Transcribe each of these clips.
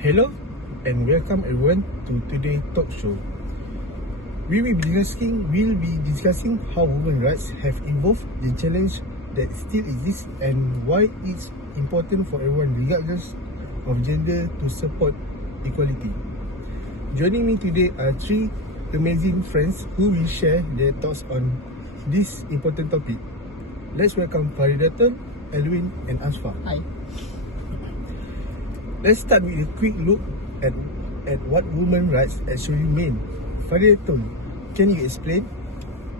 Hello and welcome everyone to today's talk show. We will be discussing how women's rights have evolved, the challenge that still exists, and why it's important for everyone, regardless of gender, to support equality. Joining me today are three amazing friends who will share their thoughts on this important topic. Let's welcome Faridatul, Elwin, and Asfa. Hi. Let's start with a quick look at what women's rights actually mean. Faridatul, can you explain?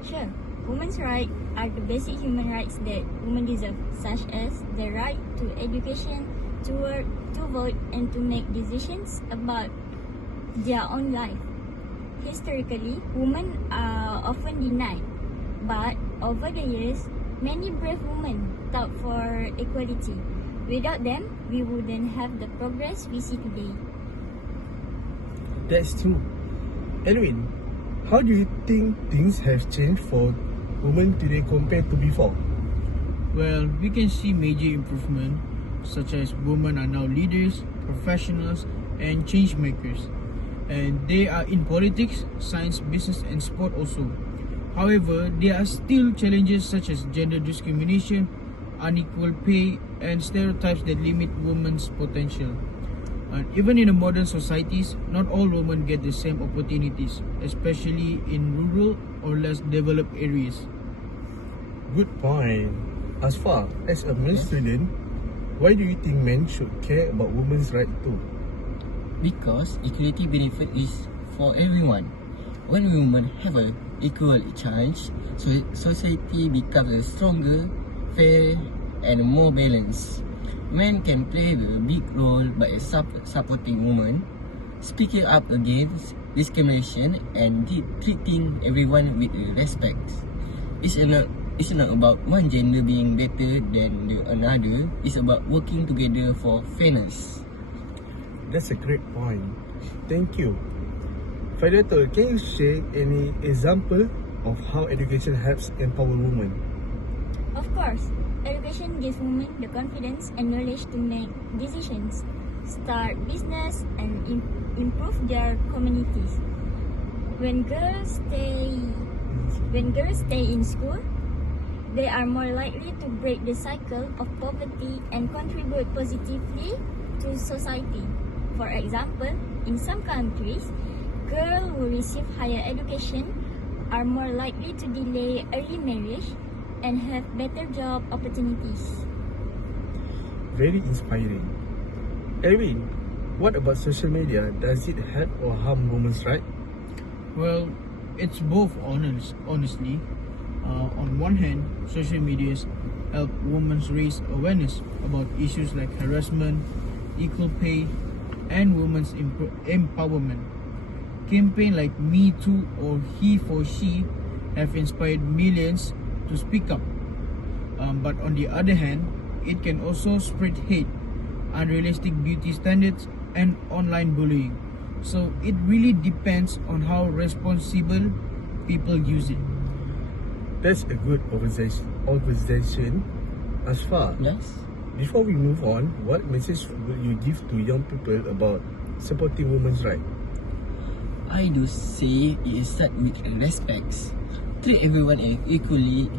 Sure. Women's rights are the basic human rights that women deserve, such as the right to education, to work, to vote, and to make decisions about their own life. Historically, women are often denied, but over the years, many brave women fought for equality. Without them, we wouldn't have the progress we see today. That's true. Elwin, how do you think things have changed for women today compared to before? Well, we can see major improvement, such as women are now leaders, professionals, and change makers. And they are in politics, science, business, and sport also. However, there are still challenges such as gender discrimination, unequal pay, and stereotypes that limit women's potential. And even in the modern societies, not all women get the same opportunities, especially in rural or less developed areas. Good point. As far as a male student, why do you think men should care about women's rights too? Because equality benefit is for everyone. When women have an equal chance, society becomes stronger, fair, and more balanced. Men can play a big role by supporting women, speaking up against discrimination, and treating everyone with respect. It's not about one gender being better than the another. It's about working together for fairness. That's a great point. Thank you. Faridatul, can you share any example of how education helps empower women? Of course, education gives women the confidence and knowledge to make decisions, start business, and improve their communities. When girls stay in school, they are more likely to break the cycle of poverty and contribute positively to society. For example, in some countries, girls who receive higher education are more likely to delay early marriage and have better job opportunities. Very inspiring. Erwin, what about social media? Does it help or harm women's rights? Well, it's both honestly. On one hand, social medias help women raise awareness about issues like harassment, equal pay, and women's empowerment. Campaigns like Me Too or He for She have inspired millions to speak up. But on the other hand, it can also spread hate, unrealistic beauty standards, and online bullying. So it really depends on how responsible people use it. That's a good organization. As far, Yes. before we move on, what message will you give to young people about supporting women's rights? I do say it start with respect. Treat everyone equally,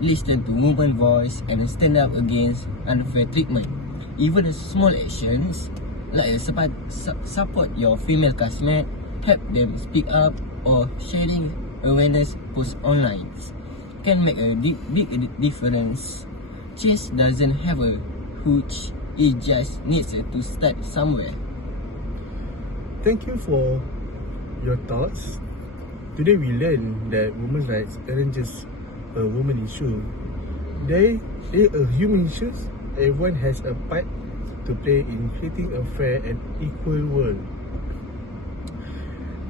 listen to women's voice, and stand up against unfair treatment. Even small actions like support your female classmate, help them speak up, or sharing awareness posts online can make a big difference. Change doesn't have a huge, it just needs to start somewhere. Thank you for your thoughts. Today we learned that women's rights aren't just a woman issue. They are human issues. Everyone has a part to play in creating a fair and equal world.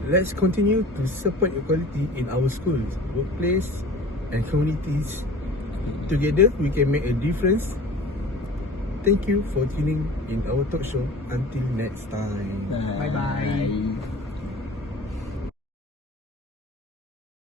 Let's continue to support equality in our schools, workplace, and communities. Together we can make a difference. Thank you for tuning in our talk show. Until next time. Bye-bye.